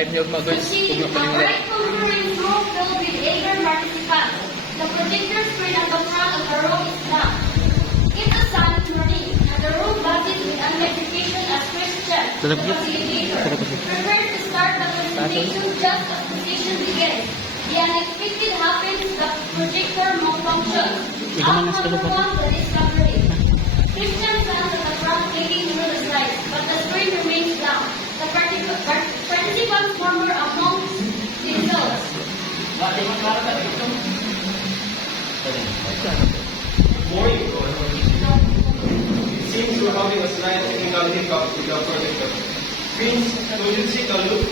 live niyo mag-guys. Proceeding Huwag on na right maneuvering room filled with eager participants. The projector screen at the front of the room is blank. It's a silent morning, and the room buzzes with amplification as Christian, the facilitator, prepares to start the presentation just as the session begins. The unexpected happens, the projector malfunctions. Out number one, the discovery. Christian stands at the front clicking through the slides, but the screen remains blank. The participants murmur among themselves. Morning. It seems we're having a slight technical hiccup with the projector. Screens, so you see the loop